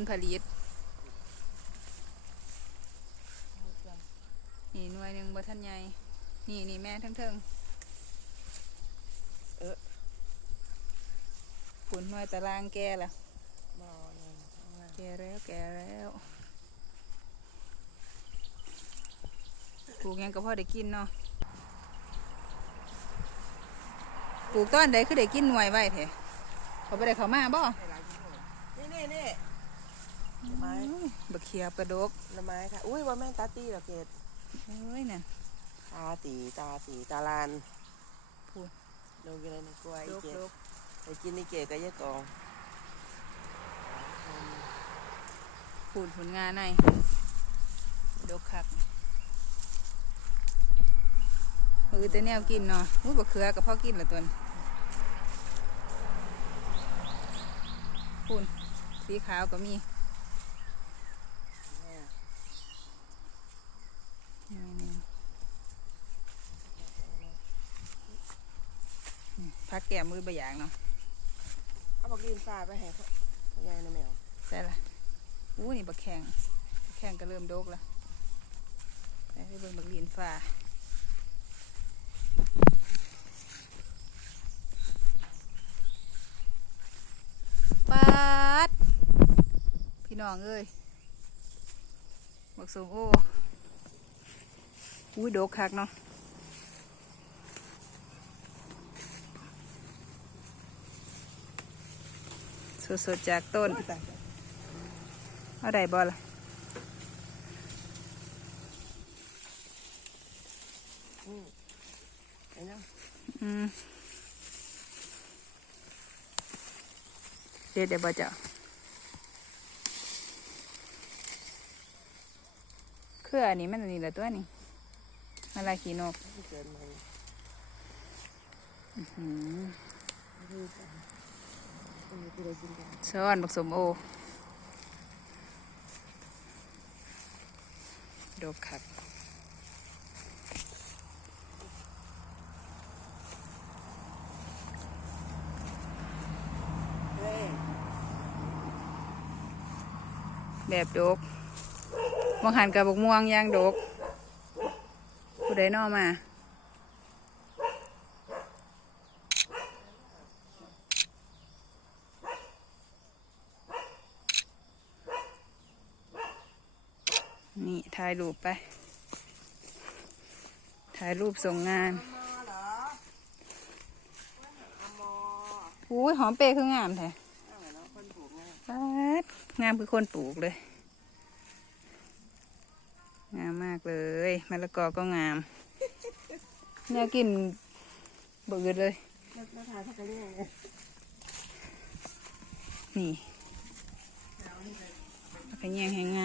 ลผลิต นี่หน่วยหนึ่งบ่ทันใหญ่นี่นี่แม่ทั้งเทิงเออผุนหน่วยตารางแก่ละบ่เนี่ยเอามาแก่แล้วแก่แล้วปลูกหยังก็พอได้กินเนาะปลูกต้นใดคือได้กินหน่วยไว้แท้เขาไปได้เขามาบ่ให้หลายกิโลนี่นี่นี่ หน่อไม้อุ้ยบักเขียบกระดกหน่อไม้ค่ะ อุ้ยว่าแม่นตาตีเหรอเกดเอ้ยน่ะตาตีตาตีตาลานพูดลงอยู่ในกล้วยดอีกเกดดกไปกินนี่เกดก็ยะกองพูดผลงานในดกคักมือแต่แนวกินเนาะอุ้ยบักเขือกับพ่อกินละตัวนี้พูนสีขาวก็มีแม่ นี่นี่อืม พักแก้มมือใบหยางเนาะเอาบักดินฟ้าไปให้เขาเขาใหญ่นะแมวใช่ละอู้นี่บักแข่งบักแข่งก็เริ่มดกละไปให้เบิ่งบักลีนฟ้าปาดพี่น้องเอ้ยบักสมโออุ้ยดกคักเนาะ สดๆจากต้น เอาได้บ่ล่ะอืมไอ้นั่งอืมเด็ดได้บ่เจ้าคืออันนี้มันอันนี้แหละตัวนี้มาลายขีนกที่เกินมาอืมดูกันอันนี้คือได้กินกัน ช้อนบักสมโอดกคักเฮ้ยแบบดกมองหันกับบกม่วงย่างดกผู้ใดนอมา นี่ถ่ายรูปไป ถ่ายรูปส่งงานอุ้ยหอมเปรย์คืองามแท้งามคือคนปลูกเลย งามมากเลยมะละกอก็งามเนี่ยกินเบิดเลยแล้วแล้วทายทักกันยังไง